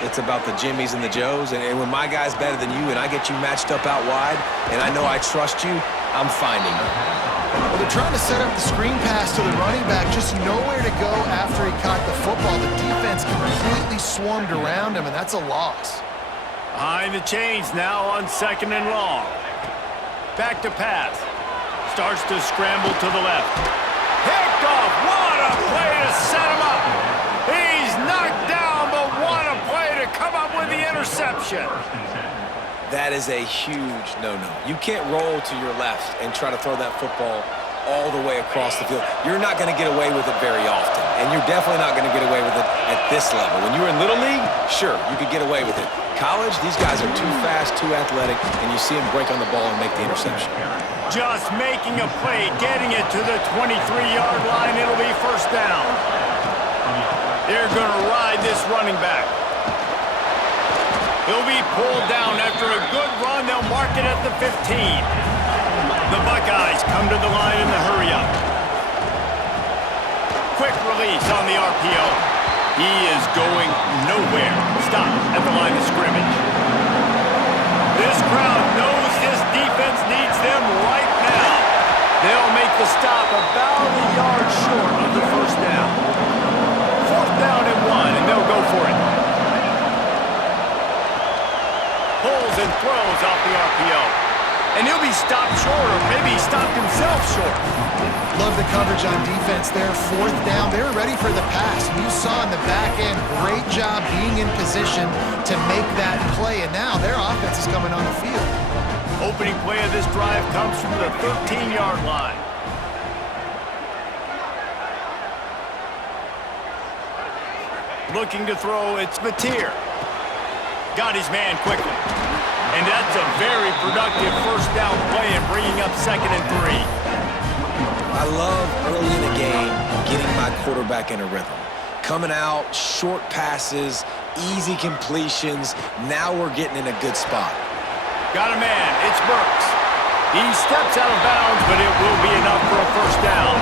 It's about the Jimmies and the Joes. And when my guy's better than you and I get you matched up out wide and I know I trust you, I'm finding you. Well, they're trying to set up the screen pass to the running back, just nowhere to go after he caught the football. The defense completely swarmed around him, and that's a loss. Behind the chains now on 2nd and long. Back to pass. Starts to scramble to the left. Picked off. What a play to set him up. He's knocked down, but what a play to come up with the interception. That is a huge no-no. You can't roll to your left and try to throw that football all the way across the field. You're not going to get away with it very often, and you're definitely not going to get away with it at this level. When you were in Little League, sure, you could get away with it. College, these guys are too fast, too athletic, and you see them break on the ball and make the interception. Just making a play, getting it to the 23-yard line. It'll be 1st down. They're going to ride this running back. He'll be pulled down after a good run. They'll mark it at the 15. The Buckeyes come to the line in the hurry-up. Quick release on the RPO. He is going nowhere. Stop at the line of scrimmage. This crowd knows this defense needs them right now. They'll make the stop about a yard short of the 1st down. 4th down and 1, and they'll go for it. Pulls and throws off the RPO. And he'll be stopped short, or maybe he stopped himself short. Love the coverage on defense there. 4th down. They were ready for the pass. You saw in the back end, great job being in position to make that play. And now their offense is coming on the field. Opening play of this drive comes from the 13-yard line. Looking to throw, it's Mateer. Got his man quickly. And that's a very productive 1st down play and bringing up 2nd and 3. I love early in the game getting my quarterback in a rhythm. Coming out, short passes, easy completions. Now we're getting in a good spot. Got a man. It's Burks. He steps out of bounds, but it will be enough for a 1st down.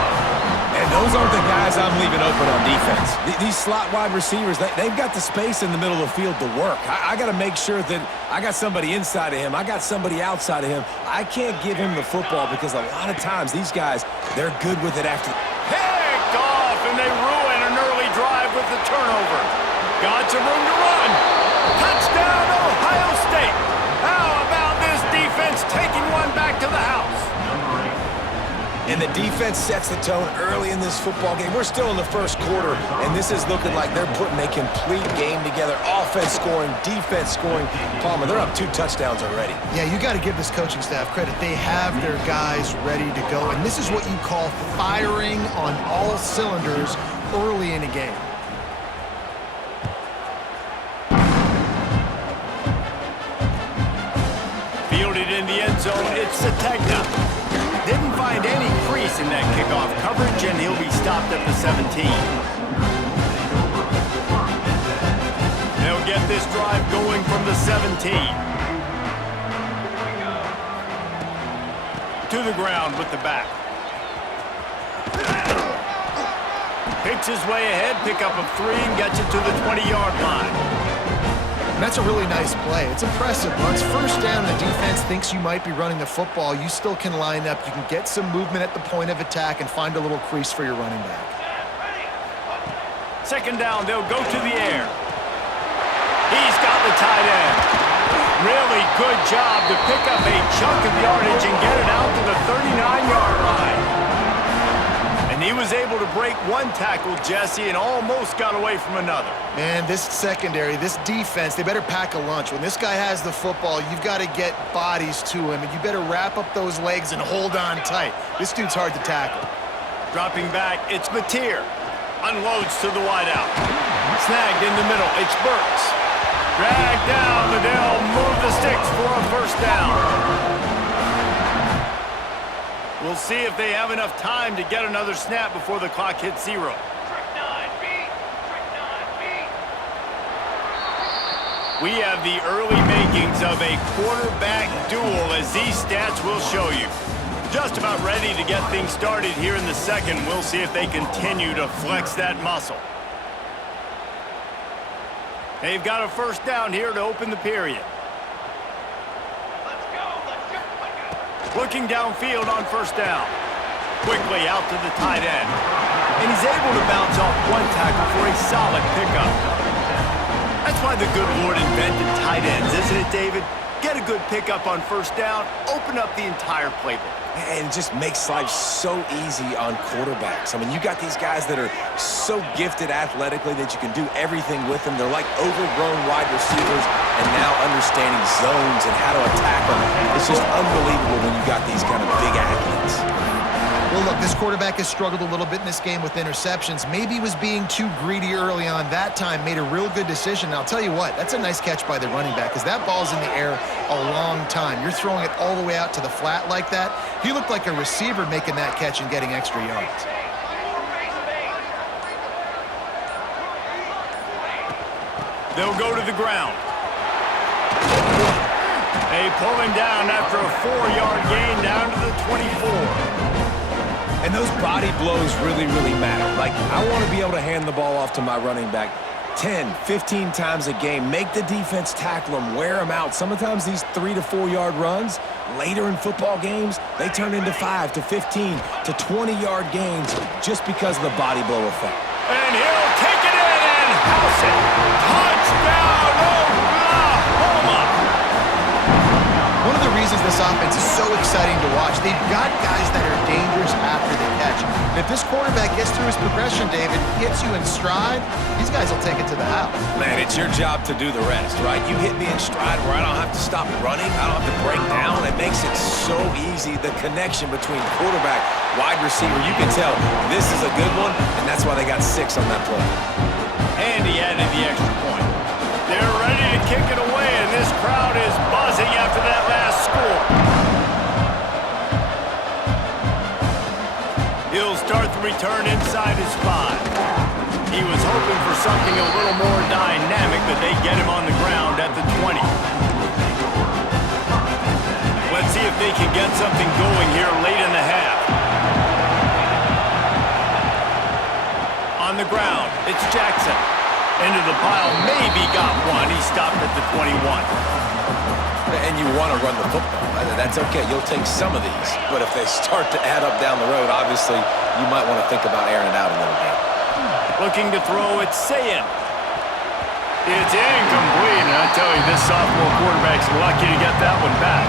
And those aren't the guys I'm leaving open on defense. These slot wide receivers, they've got the space in the middle of the field to work. I got to make sure that I got somebody inside of him. I got somebody outside of him. I can't give him the football because a lot of times these guys, they're good with it after. Picked off, and they ruin an early drive with the turnover. Got some room to run. Touchdown, Ohio State. How about this defense taking one back to the house? And the defense sets the tone early in this football game. We're still in the 1st quarter, and this is looking like they're putting a complete game together. Offense scoring, defense scoring. Palmer, they're up 2 touchdowns already. Yeah, you got to give this coaching staff credit. They have their guys ready to go, and this is what you call firing on all cylinders early in a game. Fielded in the end zone, it's Sategna. Didn't find any crease in that kickoff coverage, and he'll be stopped at the 17. They'll get this drive going from the 17. To the ground with the back. Picks his way ahead, pick up of 3, and gets it to the 20-yard line. That's a really nice play. It's impressive. Once 1st down, the defense thinks you might be running the football. You still can line up. You can get some movement at the point of attack and find a little crease for your running back. 2nd down, they'll go to the air. He's got the tight end. Really good job to pick up a chunk of yardage and get it out to the 39-yard line. And he was able to break one tackle, Jesse, and almost got away from another. Man, this secondary, this defense, they better pack a lunch. When this guy has the football, you've got to get bodies to him, and you better wrap up those legs and hold on tight. This dude's hard to tackle. Dropping back, it's Mateer. Unloads to the wideout. Snagged in the middle, it's Burks. Dragged down, and they'll move the sticks for a 1st down. We'll see if they have enough time to get another snap before the clock hits 0. We have the early makings of a quarterback duel, as these stats will show you. Just about ready to get things started here in the 2nd. We'll see if they continue to flex that muscle. They've got a first down here to open the period. Looking downfield on first down. Quickly out to the tight end. And he's able to bounce off one tackle for a solid pickup. That's why the good Lord invented tight ends, isn't it, David? Get a good pickup on first down, open up the entire playbook. And it just makes life so easy on quarterbacks. I mean, you got these guys that are so gifted athletically that you can do everything with them. They're like overgrown wide receivers, and now understanding zones and how to attack them. It's just unbelievable when you got these kind of big athletes. Well, look, this quarterback has struggled a little bit in this game with interceptions. Maybe he was being too greedy early on. That time made a real good decision. And I'll tell you what, that's a nice catch by the running back because that ball's in the air a long time. You're throwing it all the way out to the flat like that. He looked like a receiver making that catch and getting extra yards. They'll go to the ground. They pull him down after a 4-yard gain down to the 24. And those body blows really, really matter. Like, I want to be able to hand the ball off to my running back 10, 15 times a game. Make the defense tackle them, wear them out. Sometimes these 3 to 4 yard runs, later in football games, they turn into 5 to 15 to 20-yard gains just because of the body blow effect. And he'll take it in and house it. Touchdown, Oklahoma! One of the reasons this offense is so exciting to watch, they've got guys that are dangerous after the catch. And if this quarterback gets through his progression, David, hits you in stride, these guys will take it to the house. Man, it's your job to do the rest, right? You hit me in stride where I don't have to stop running. I don't have to break down. It makes it so easy. The connection between quarterback, wide receiver, you can tell this is a good one, and that's why they got 6 on that play. And he added the extra point. They're ready to kick it away, and this crowd is buzzing after that last score. He'll start the return inside his 5. He was hoping for something a little more dynamic, but they get him on the ground at the 20. Let's see if they can get something going here late in the half. On the ground, it's Jackson. Into the pile, maybe got one. He stopped at the 21. And you want to run the football. That's okay. You'll take some of these. But if they start to add up down the road, obviously, you might want to think about airing it out a little bit. Looking to throw, it's Sayin. It's incomplete. And I tell you, this sophomore quarterback's lucky to get that one back.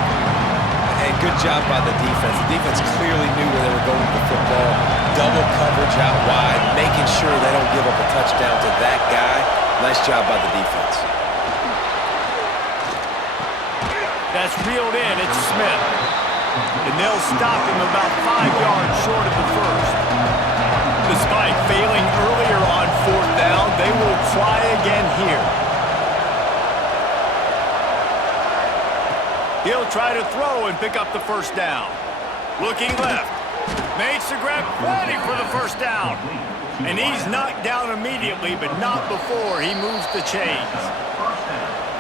And good job by the defense. The defense clearly knew where they were going with the football. Double coverage out wide, making sure they don't give up a touchdown to that guy. Nice job by the defense. That's reeled in. It's Smith. And they'll stop him about 5 yards short of the first. Despite failing earlier on 4th down, they will try again here. He'll try to throw and pick up the first down. Looking left. Makes the grab, ready for the first down. And he's knocked down immediately, but not before he moves the chains.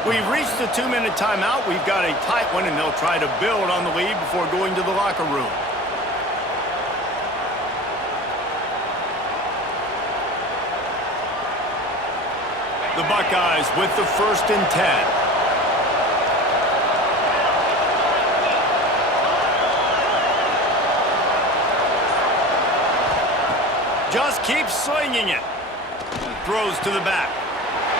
We've reached the 2-minute timeout. We've got a tight one, and they'll try to build on the lead before going to the locker room. The Buckeyes with the 1st and 10. Just keeps slinging it. Throws to the back.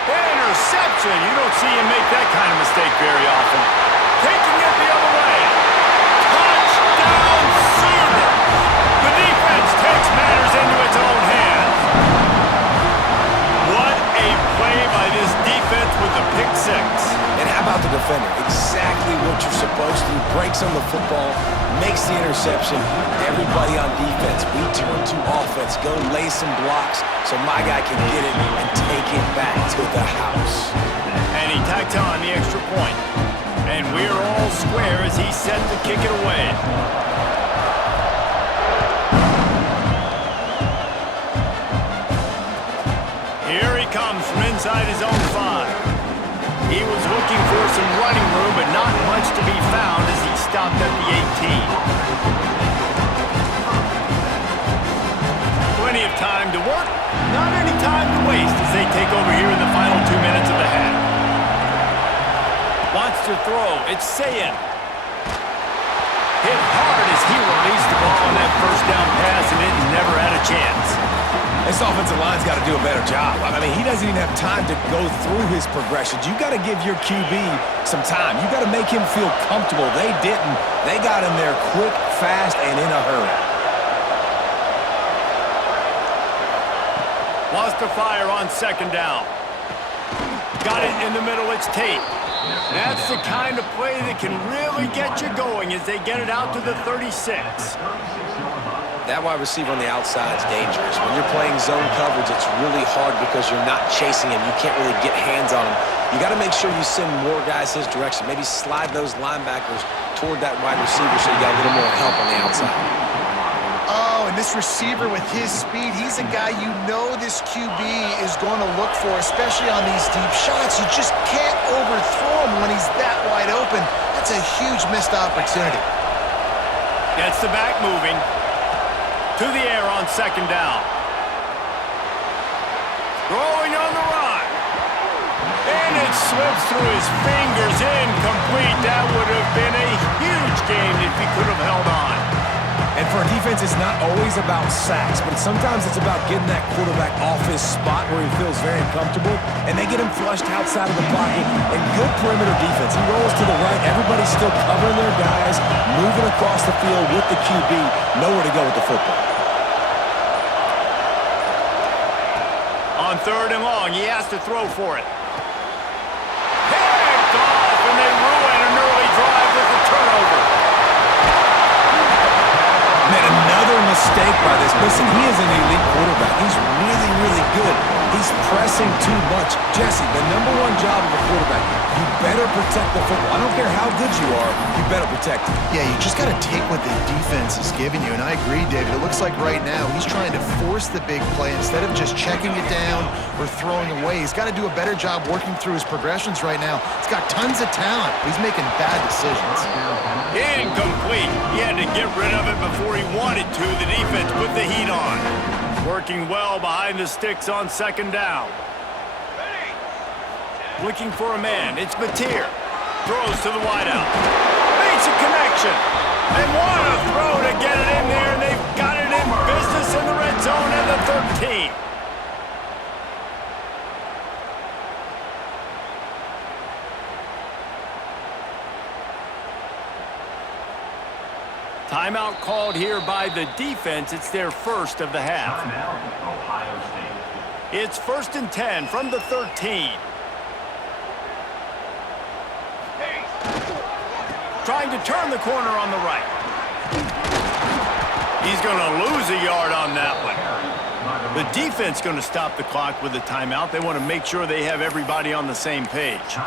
Interception. You don't see him make that kind of mistake very often. Taking it the other way. Touchdown, Sooners. The defense takes matters into its own hands. What a play by this defense with the pick 6. And how about the defender? Exactly what you're supposed to do. Breaks on the football, makes the interception. Everybody on defense, we turn to offense. Go lay some blocks so my guy can get it and take it back to the house. And he tacked on the extra point. And we're all square as he's set to kick it away. Here he comes from inside his own 5. He was looking for some running room, but not much to be found as he stopped at the 18. Plenty of time to work, not any time to waste as they take over here in the final 2 minutes of the half. to throw. It's Sayin. Hit hard as he released the ball on that first down pass, and it never had a chance. This offensive line's got to do a better job. I mean, he doesn't even have time to go through his progressions. You got to give your QB some time. You got to make him feel comfortable. They didn't. They got him there quick, fast, and in a hurry. Wants to fire on second down. Got it in the middle. It's Tate. That's the kind of play that can really get you going as they get it out to the 36. That wide receiver on the outside is dangerous. When you're playing zone coverage, it's really hard because you're not chasing him. You can't really get hands on him. You got to make sure you send more guys his direction. Maybe slide those linebackers toward that wide receiver so you got a little more help on the outside. Oh, and this receiver with his speed, he's a guy you know this QB is going to look for, especially on these deep shots. You just can't overthrow him when he's that wide open. That's a huge missed opportunity. Gets the back moving. To the air on second down. Throwing on the run. And it slips through his fingers, incomplete. That would have been a huge game if he could have held on. And for a defense, it's not always about sacks, but sometimes it's about getting that quarterback off his spot where he feels very uncomfortable, and they get him flushed outside of the pocket. And good perimeter defense. He rolls to the right. Everybody's still covering their guys, moving across the field with the QB. Nowhere to go with the football. On third and long, he has to throw for it. Picked off, and they ruin an early drive with a turnover. Man, another mistake by this. Listen, he is an elite quarterback. He's really, really good. He's pressing too much. Jesse, the #1 job of a quarterback, you better protect the football. I don't care how good you are, you better protect it. Yeah, you just got to take what the defense is giving you, and I agree, David. It looks like right now he's trying to force the big play instead of just checking it down or throwing away. He's got to do a better job working through his progressions right now. He's got tons of talent. He's making bad decisions. Incomplete. He had to get rid of it before he wanted to. The defense put the heat on. Working well behind the sticks on second down. Looking for a man. It's Mateer. Throws to the wideout. Makes a connection. And what a throw to get it in there. And they've got it in business in the red zone at the 13. Timeout called here by the defense. It's their first of the half. It's 1st and 10 from the 13. Trying to turn the corner on the right. He's going to lose a yard on that one. The defense going to stop the clock with a timeout. They want to make sure they have everybody on the same page.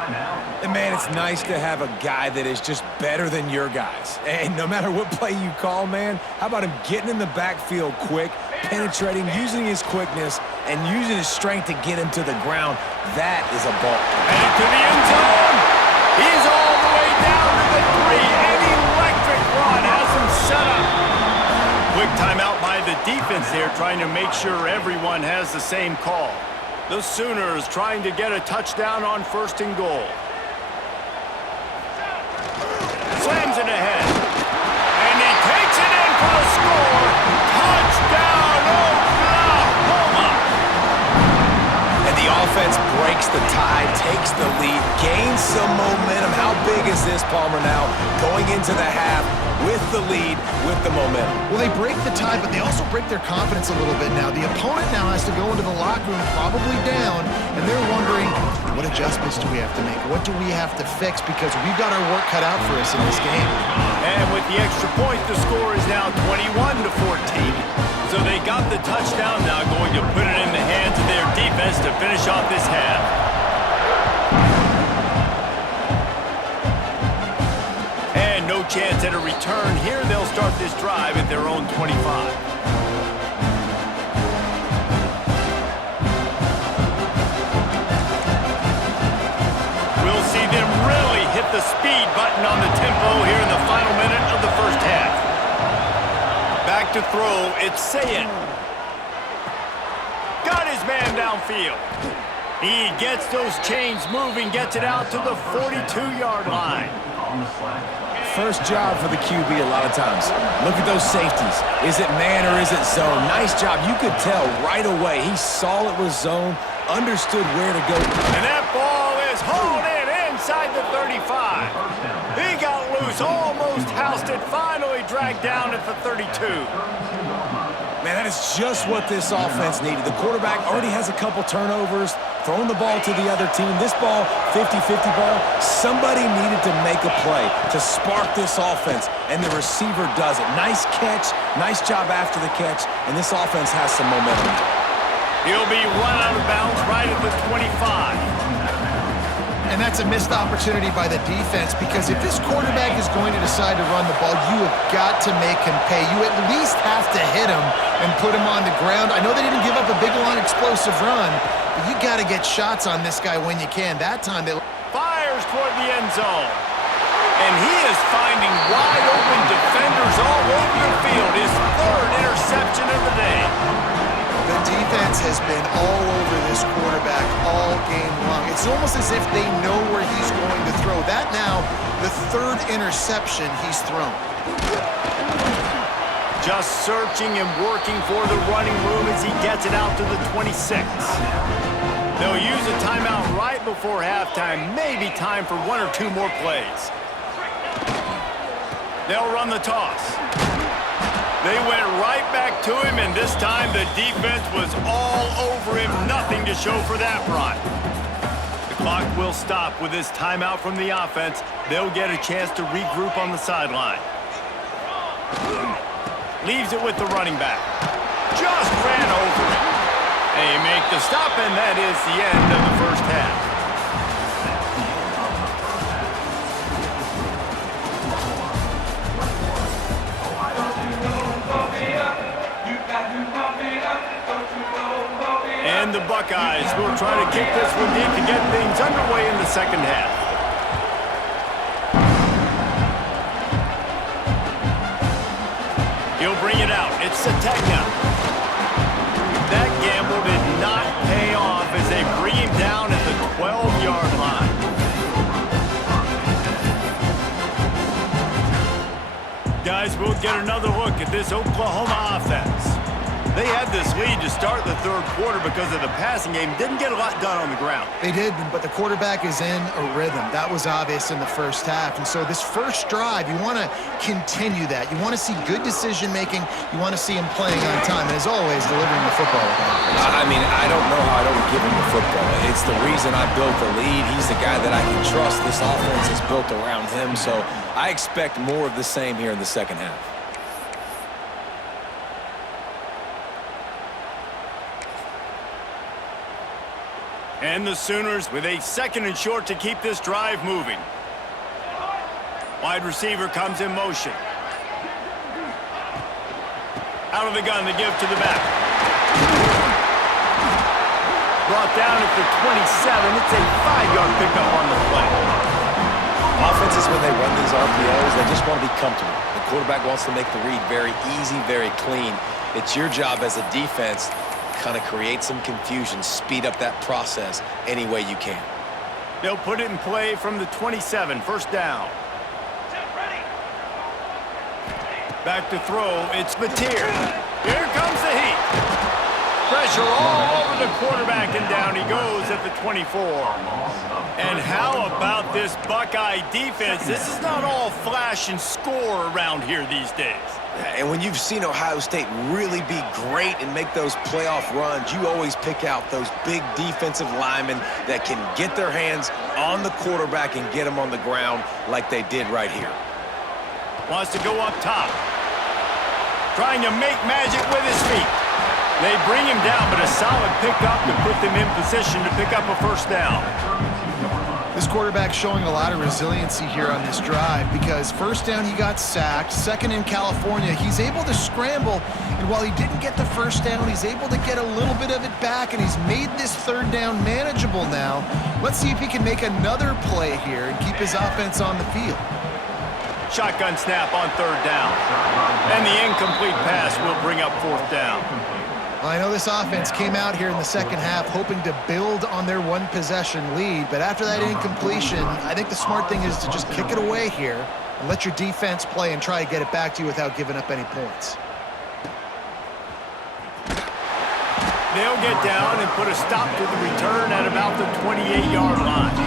And, man, it's nice to have a guy that is just better than your guys. And no matter what play you call, man, how about him getting in the backfield quick, penetrating, using his quickness, and using his strength to get him to the ground. That is a ball. And to the end zone. He's all the way down to the 3. An electric run has him set up. Quick timeout by the defense there, trying to make sure everyone has the same call. The Sooners trying to get a touchdown on 1st and goal. Slams it ahead. And he takes it in for the score. Touchdown, Oklahoma! And the offense breaks the tie, takes the lead, gains some momentum. How big is this, Palmer, now? Going into the half with the lead, with the momentum. Well, they break the tie, but they also break their confidence a little bit now. The opponent now has to go into the locker room probably down, and they're wondering, what adjustments do we have to make? What do we have to fix? Because we've got our work cut out for us in this game. And with the extra point, the score is now 21-14. So they got the touchdown, now going to put it in the hands of their defense to finish off this half. No chance at a return here. They'll start this drive at their own 25. We'll see them really hit the speed button on the tempo here in the final minute of the first half. Back to throw, it's Sayin. Got his man downfield. He gets those chains moving, gets it out to the 42-yard line. First job for the QB a lot of times. Look at those safeties. Is it man or is it zone? Nice job. You could tell right away. He saw it was zone, understood where to go. And that ball is hauled in inside the 35. He got loose, almost housed it, finally dragged down at the 32. Man, that is just what this offense needed. The quarterback already has a couple turnovers, throwing the ball to the other team. This ball, 50-50 ball, somebody needed to make a play to spark this offense, and the receiver does it. Nice catch, nice job after the catch, and this offense has some momentum. He'll be run out of bounds right at the 25. And that's a missed opportunity by the defense, because if this quarterback is going to decide to run the ball, you have got to make him pay. You at least have to hit him and put him on the ground. I know they didn't give up a big, long, explosive run, but you got to get shots on this guy when you can. That time they Fires toward the end zone. And he is finding wide open defenders all over the field. His third interception of the day. The defense has been all over this quarterback all game long. It's almost as if they know where he's going to throw. That now, the third interception he's thrown. Just searching and working for the running room as he gets it out to the 26. They'll use a timeout right before halftime. Maybe time for one or two more plays. They'll run the toss. They went right back to him, and this time the defense was all over him. Nothing to show for that run. The clock will stop with this timeout from the offense. They'll get a chance to regroup on the sideline. Leaves it with the running back. Just ran over it. They make the stop, and that is the end of the first half. And the Buckeyes will try to kick this one deep to get things underway in the second half. He'll bring it out. It's Sategna. That gamble did not pay off as they bring him down at the 12-yard line. Guys, we'll get another look at this Oklahoma offense. They had this lead to start the third quarter because of the passing game. Didn't get a lot done on the ground. They did, but the quarterback is in a rhythm. That was obvious in the first half. And so this first drive, you want to continue that. You want to see good decision-making. You want to see him playing on time. And as always, delivering the football. I mean, I don't know how I don't give him the football. It's the reason I built the lead. He's the guy that I can trust. This offense is built around him. So I expect more of the same here in the second half. And the Sooners with a second and short to keep this drive moving. Wide receiver comes in motion. Out of the gun to give to the back. Brought down at the 27. It's a 5-yard pickup on the play. Offenses, when they run these RPOs, they just want to be comfortable. The quarterback wants to make the read very easy, very clean. It's your job as a defense kind of create some confusion, speed up that process any way you can. They'll put it in play from the 27, first down. Back to throw, it's Mateer. Here comes the heat. Pressure all over the quarterback, and down he goes at the 24. And how about this Buckeye defense? This is not all flash and score around here these days. And when you've seen Ohio State really be great and make those playoff runs, you always pick out those big defensive linemen that can get their hands on the quarterback and get him on the ground like they did right here. Wants to go up top. Trying to make magic with his feet. They bring him down, but a solid pickup to put them in position to pick up a first down. This quarterback showing a lot of resiliency here on this drive, because first down he got sacked, second in California, he's able to scramble, and while he didn't get the first down, he's able to get a little bit of it back, and he's made this third down manageable now. Let's see if he can make another play here and keep his offense on the field. Shotgun snap on third down. And the incomplete pass will bring up fourth down. I know this offense came out here in the second half hoping to build on their one-possession lead, but after that incompletion, I think the smart thing is to just kick it away here and let your defense play and try to get it back to you without giving up any points. They'll get down and put a stop to the return at about the 28-yard line.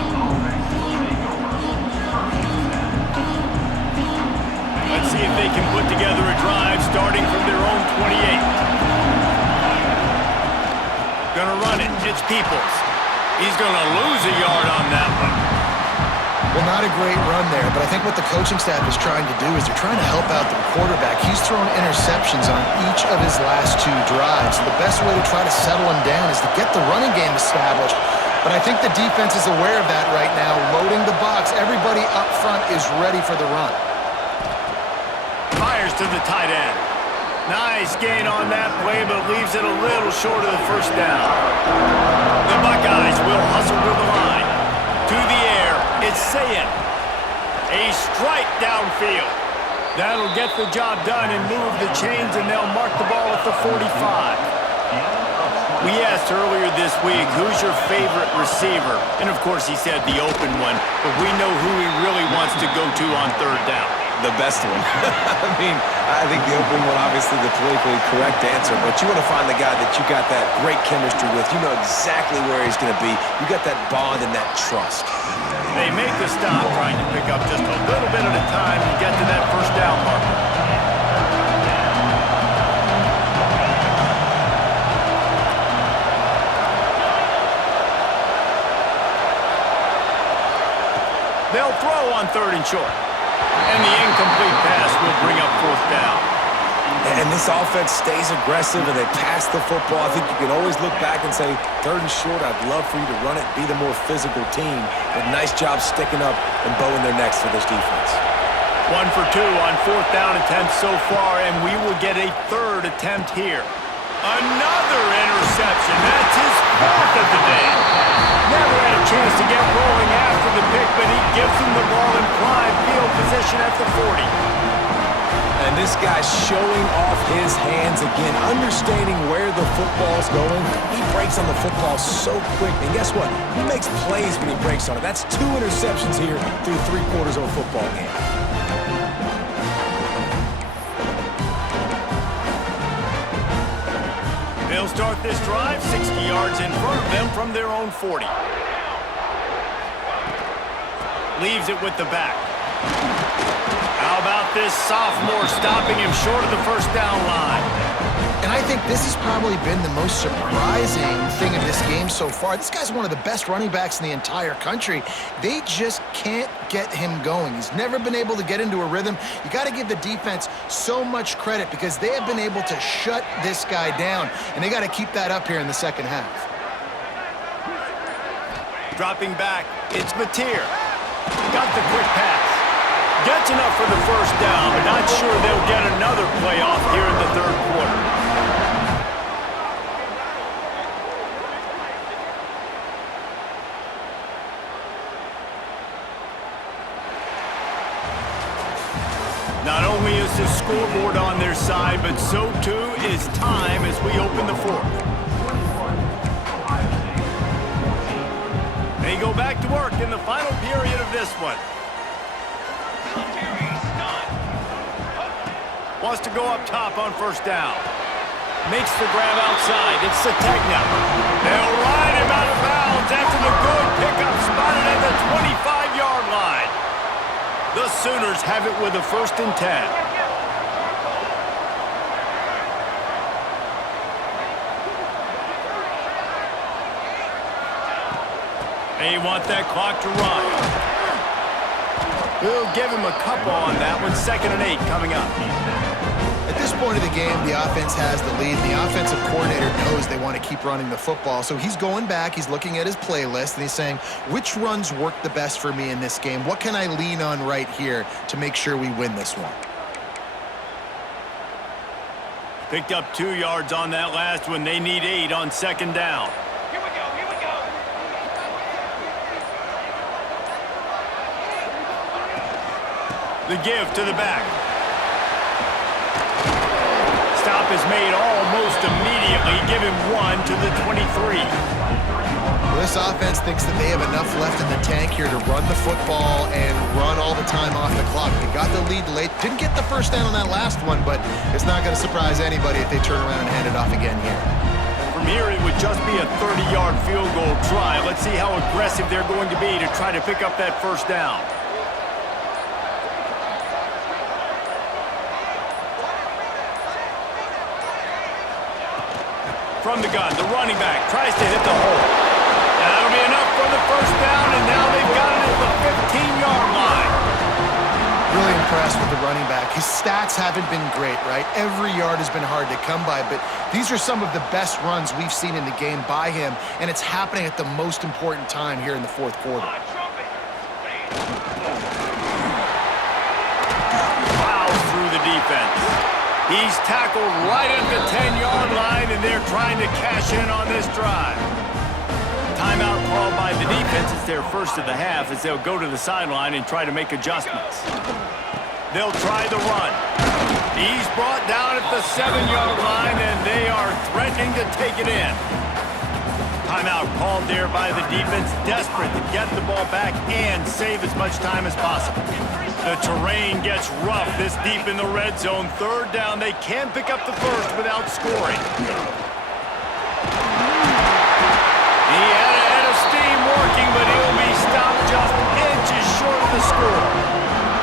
Let's see if they can put together a drive starting from their own 28. Gonna run it. It's Peoples. He's gonna lose a yard on that one. Well, not a great run there, but I think what the coaching staff is trying to do is they're trying to help out their quarterback. He's thrown interceptions on each of his last 2 drives. The best way to try to settle him down is to get the running game established. But I think the defense is aware of that right now, loading the box. Everybody up front is ready for the run. Fires to the tight end. Nice gain on that play, but leaves it a little short of the first down. The Buckeyes will hustle to the line. To the air, it's Sayin. A strike downfield. That'll get the job done and move the chains, and they'll mark the ball at the 45. We asked earlier this week, who's your favorite receiver? And of course he said the open one, but we know who he really wants to go to on third down. The best one. I think the open one, obviously the politically correct answer, but you want to find the guy that you got that great chemistry with. You know exactly where he's going to be. You got that bond and that trust. They make the stop, trying to pick up just a little bit at a time to get to that first down marker. They'll throw on 3rd and short. And the incomplete pass will bring up 4th down. And this offense stays aggressive and they pass the football. I think you can always look back and say, 3rd and short, I'd love for you to run it, be the more physical team. But nice job sticking up and bowing their necks for this defense. 1 for 2 on 4th down attempt so far, and we will get a 3rd attempt here. Another interception. That's his 4th of the day. Never had a chance to get rolling after the pick, but he gives him the ball in prime field position at the 40. And this guy's showing off his hands again, understanding where the football's going. He breaks on the football so quick, and guess what? He makes plays when he breaks on it. That's 2 interceptions here through 3/4 of a football game. They'll start this drive 60 yards in front of them from their own 40. Leaves it with the back. How about this sophomore stopping him short of the first down line? And I think this has probably been the most surprising thing of this game so far. This guy's one of the best running backs in the entire country. They just can't get him going. He's never been able to get into a rhythm. You got to give the defense so much credit because they have been able to shut this guy down, and they got to keep that up here in the second half. Dropping back, it's Mateer. Got the quick pass. Gets enough for the first down, but not sure they'll get another play off here in the 3rd quarter. Not only is the scoreboard on their side, but so too is time as we open the 4th. They go back to work in the final period of this one. Wants to go up top on first down. Makes the grab outside. It's Sategna. They'll ride him out of bounds after the good pickup spotted at the 25-yard line. The Sooners have it with a 1st and 10. They want that clock to run. We'll give him a couple on that one. 2nd and 8 coming up. At this point of the game, the offense has the lead. The offensive coordinator knows they want to keep running the football. So he's going back, he's looking at his playlist, and he's saying, which runs work the best for me in this game? What can I lean on right here to make sure we win this one? Picked up 2 yards on that last one. They need 8 on 2nd down. Here we go. The give to the back. Stopped is made almost immediately. Give him 1 to the 23. Well, this offense thinks that they have enough left in the tank here to run the football and run all the time off the clock. They got the lead late. Didn't get the first down on that last one, but it's not going to surprise anybody if they turn around and hand it off again here. From here, it would just be a 30-yard field goal try. Let's see how aggressive they're going to be to try to pick up that first down. From the gun, the running back tries to hit the hole. That'll be enough for the first down, and now they've got it at the 15-yard line. Really impressed with the running back. His stats haven't been great, right? Every yard has been hard to come by, but these are some of the best runs we've seen in the game by him, and it's happening at the most important time here in the fourth quarter. Plows through the defense. He's tackled right at the 10-yard line, and they're trying to cash in on this drive. Timeout called by the defense. It's their first of the half as they'll go to the sideline and try to make adjustments. They'll try the run. He's brought down at the 7-yard line, and they are threatening to take it in. Timeout called there by the defense, desperate to get the ball back and save as much time as possible. The terrain gets rough this deep in the red zone. Third down, they can pick up the first without scoring. He had a head of steam working, but he'll be stopped just inches short of the score.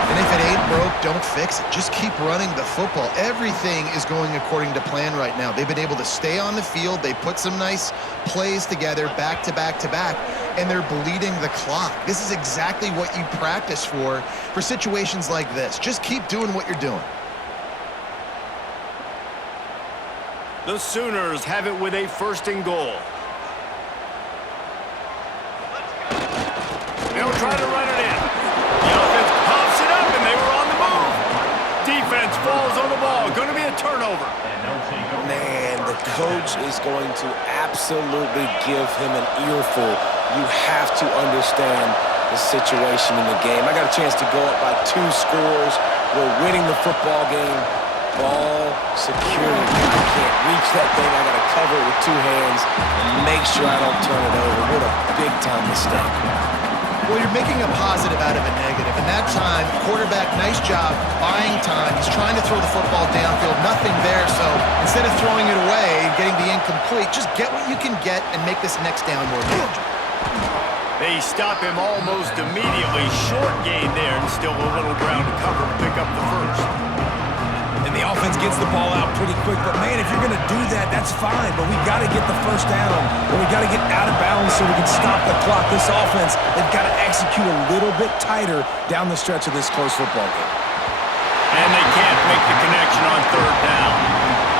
And if it ain't broke, don't fix it. Just keep running the football. Everything is going according to plan right now. They've been able to stay on the field. They put some nice plays together back to back to back, and they're bleeding the clock. This is exactly what you practice for situations like this. Just keep doing what you're doing. The Sooners have it with a 1st and goal. They'll try to run it in. The offense pops it up, and they were on the move. Defense falls on the ball. Going to be a turnover. Man, the coach is going to absolutely give him an earful. You have to understand the situation in the game. I got a chance to go up by 2 scores. We're winning the football game. Ball security. I can't reach that thing. I got to cover it with 2 hands and make sure I don't turn it over. What a big-time mistake. Well, you're making a positive out of a negative. And that time, quarterback, nice job, buying time. He's trying to throw the football downfield. Nothing there, so instead of throwing it away and getting the incomplete, just get what you can get and make this next down more manageable. They stop him almost immediately. Short gain there, and still a little ground to cover to pick up the first. And the offense gets the ball out pretty quick. But, man, if you're going to do that, that's fine. But we got to get the first down. And we got to get out of bounds so we can stop the clock. This offense, they've got to execute a little bit tighter down the stretch of this close football game. And they can't make the connection on 3rd down.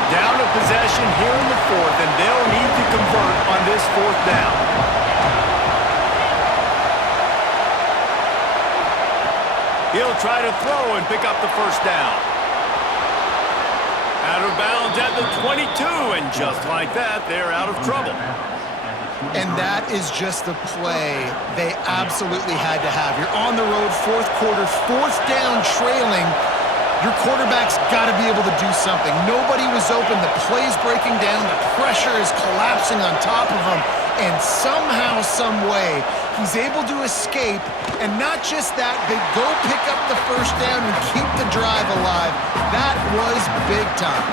Down to possession here in the 4th, and they'll need to convert on this 4th down. He'll try to throw and pick up the first down. Out of bounds at the 22, and just like that, they're out of trouble. And that is just the play they absolutely had to have. You're on the road, 4th quarter, 4th down, trailing. Your quarterback's got to be able to do something. Nobody was open. The play's breaking down. The pressure is collapsing on top of him. And somehow, some way, he's able to escape. And not just that, but go pick up the first down and keep the drive alive. That was big time.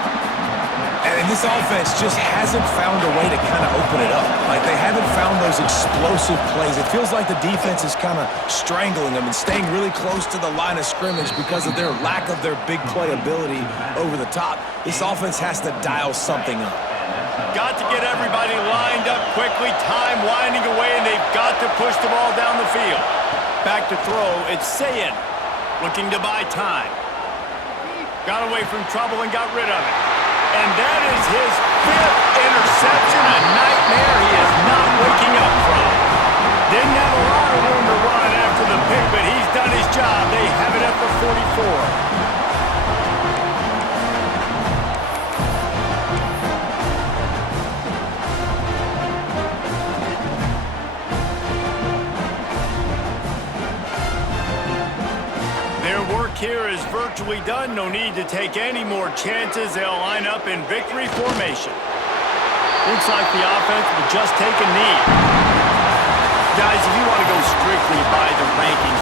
And this offense just hasn't found a way to kind of open it up. Like, they haven't found those explosive plays. It feels like the defense is kind of strangling them and staying really close to the line of scrimmage because of their lack of their big play ability over the top. This offense has to dial something up. Got to get everybody lined up quickly, time winding away, and they've got to push the ball down the field. Back to throw, it's Sayin, looking to buy time. Got away from trouble and got rid of it. And that is his 5th interception, a nightmare he is not waking up from. Didn't have a lot of room to run after the pick, but he's done his job. They have it at the 44. here is virtually done. No need to take any more chances. They'll line up in victory formation. Looks like the offense will just take a knee. Guys, if you want to go strictly by the rankings,